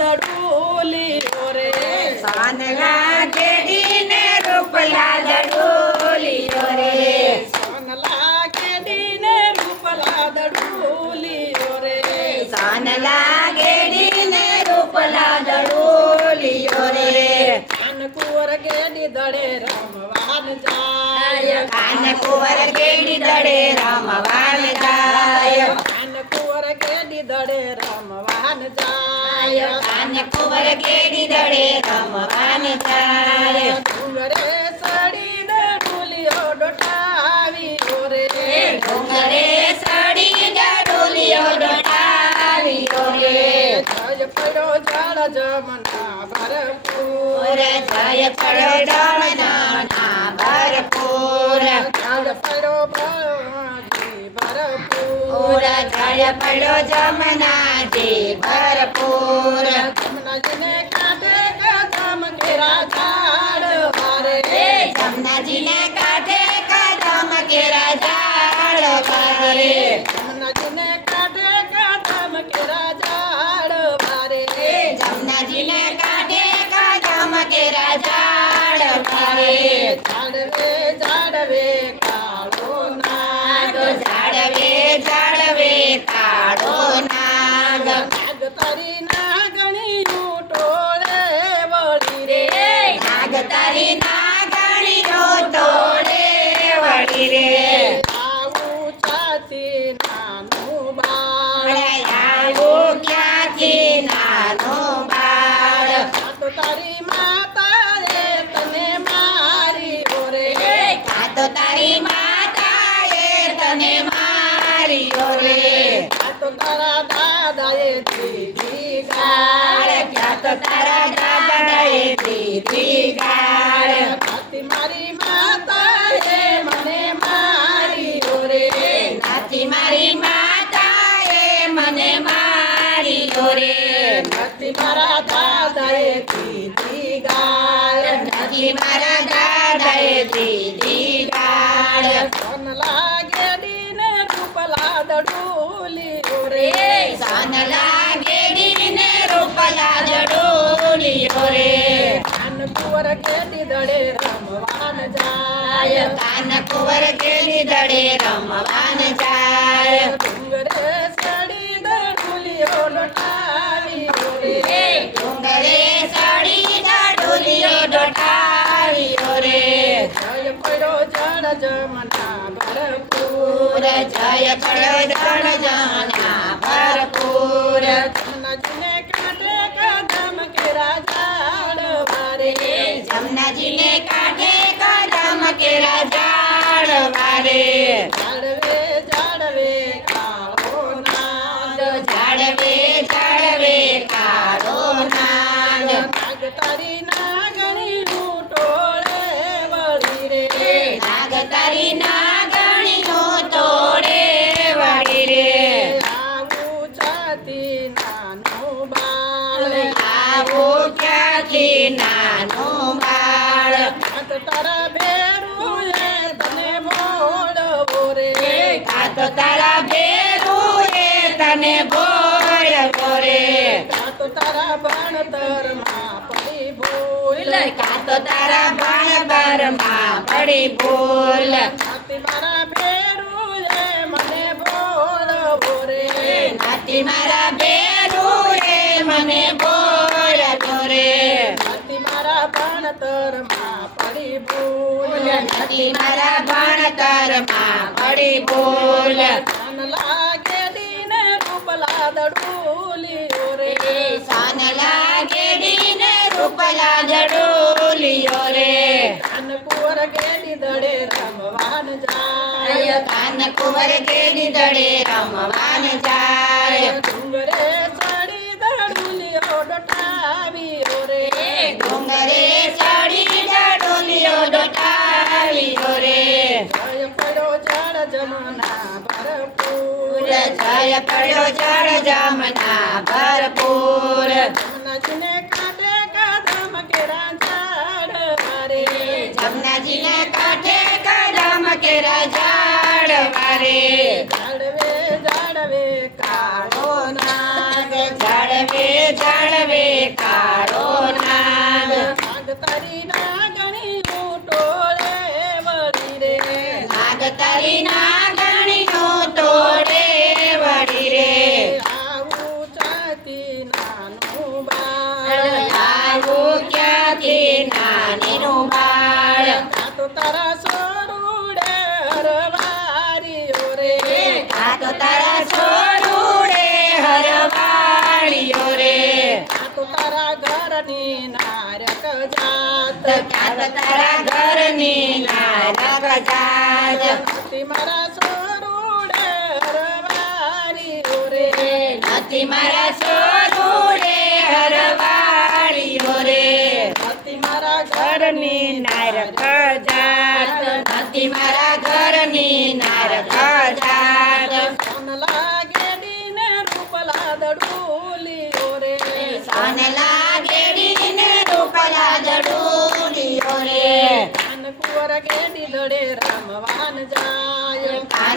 દડુલી રે સાનલા કેડીને રૂપલા દડોલીઓ રે સોનલા કેડીને રૂપલા દડુલી રે સાનલા કેડીને રૂપલા દડોલીઓ રે કાન કુંવર ગેડી દડે રામવાન જાય કાન કુંવર કેડી દડે રમવાન જાય કાન કુંવર ગેડી દડે રમવાન જાય કાન કુંવર કેડી દડે રમવાન જાય ડુંગરે સડીને ડુલિયો ડોટાવી ઓરે ડુંગરે સડી ડોલીઓ ડોટાવી ઓરે જય પડો જળ જમના ભરપૂર જય પડ્યો ડમના ભરપૂર જળ પડો ભરપૂર ઓરા પડો જમના ભરપૂર જમનાજીને કાંઠે કદમ ઘેરા ઝાડ મારે એ જમનાજીને કાંઠે કદમ કેરા ઝાડ વારે જમનાજીને કાંઠે કદમ ઘેરા ઝાડ મારે એ જમનાજીને કાંઠે કદમ કેરા ઝાડ વારે ઝાડવે ઝાડવે કાળો નાગ નાગ ઝાડવે ઝાડવે કાળો નાગ નાગ તારી નાગણી તારી દાદા તોડે વળી રે આવું છાતી નાનું બાળ આવું ક્યાંથી નાનો બાળ આ તો તારી માતાએ તને મારી ઓરે છાતી મારી માતાએ મને મારી ઓરે નાથી મારી મને મારા દાદાએ દીધી ગાળ. નથી મારા દાદાએ દીધી ગાળ. સોન લાગે દીને રૂપલા દડુલી ઓરે સાન લાગેડીને રૂપલા જડોલીઓ રે કાન કુંવર કેદી દડે રમવાન જાય. કાન કુંવર કેલી દડે રમવાન જાય. ડુંગરે સડી દડુલિયો ડોટાવી રે ડુંગરે સડી દડુલિયો ડોટાવી રે જય પડ્યો જણ જમના ભરપૂર. જય પડ્યો જણ જમના ભરપૂર. like તારા ભેરું એ તને મોડવો રે. આ તો તારા ભેરું એ તને બોળ કરે હાથ તારા ભણતરમાં પડી ભૂલ. કા તો તારા ભણતરમાં પડી ભૂલ. મારા ભેરું એ મને બોલવો રે. નાથી મારા ભેરું એ મને છાતી મારા ભણતરમાં પડી ભૂલ નથી મારા ભણતરમાં પડી ભૂલ કાન લાગે દીને રૂપલા દડુલી રે સાન લાગેડીને રૂપલા જડોલીઓ રે કાન કુંવર ગેડી દડે રમવાન જાય જાય જય પડ્યો જળ જમના ભરપૂર જય પડ્યો જળ જમના ભરપૂર જમનાજીને કાંઠે કદમ કેરા ઝાડ રે જમનાજીને કાંઠે કદમ કેરા ઝાડ વારે ઝાડવે ઝાડવે કાળો નાગ ઝાડવે ઝાડ જાળવે કાળો નાગ તારી નાગણીનું તોડે વળી રે. આવું ચાતી નાનું બાળ. આવું ક્યાંથી નાનીનું બાળ? તો તારા સોરુડે હરવારીઓ રે. આ તો તારા છોડુડે હરવાળીઓ રે. આ તો તારા ઘરની નારક જાત આ તો તારા ઘરની નાનક જાત નથી મારા સોરુડે હરવારીઓ રે નથી મારા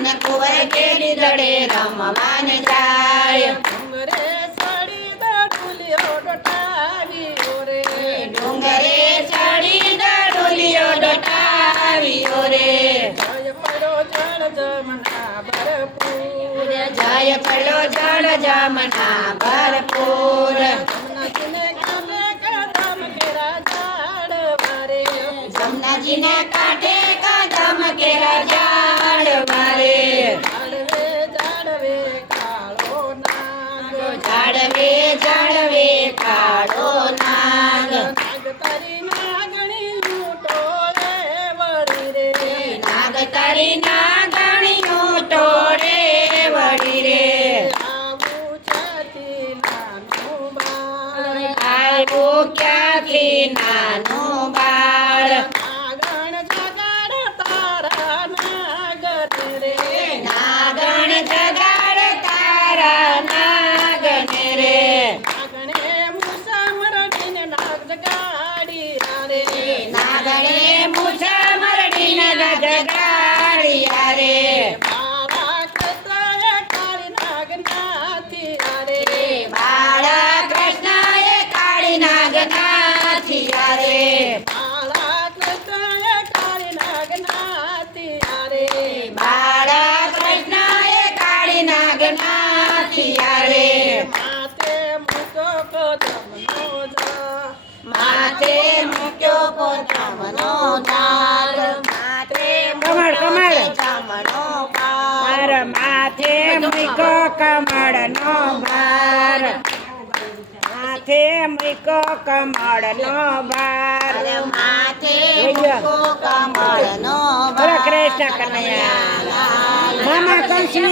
કાન કુંવર કેડી દડે રમવાન જાય ડુંગરે સડી દડુલીઓ ડોટાવીઓ રે ડુંગરે ચડી દડુલીઓ ડટાવીઓ રે જય પડો જળ જમના ભરપૂર જય પડો જળ જમના ભરપૂર જમનાજીને કાંઠે કદમ કેરા ઝાડ વારે જમનાજીને કાંઠે નાથિયા રે માતે મૂકો કદમનો જા માથે મૂક્યો પોતામનો ધાર માથે કમળ, કમળ. જામનો પાર માર માથે મૂકો કમળનો ભાર માથે મૂકો કમળનો ભાર અરે માથે લઈ જા. મૂકો કમળનો બોલો ભાર. કૃષ્ણ કનૈયા મામા કંસને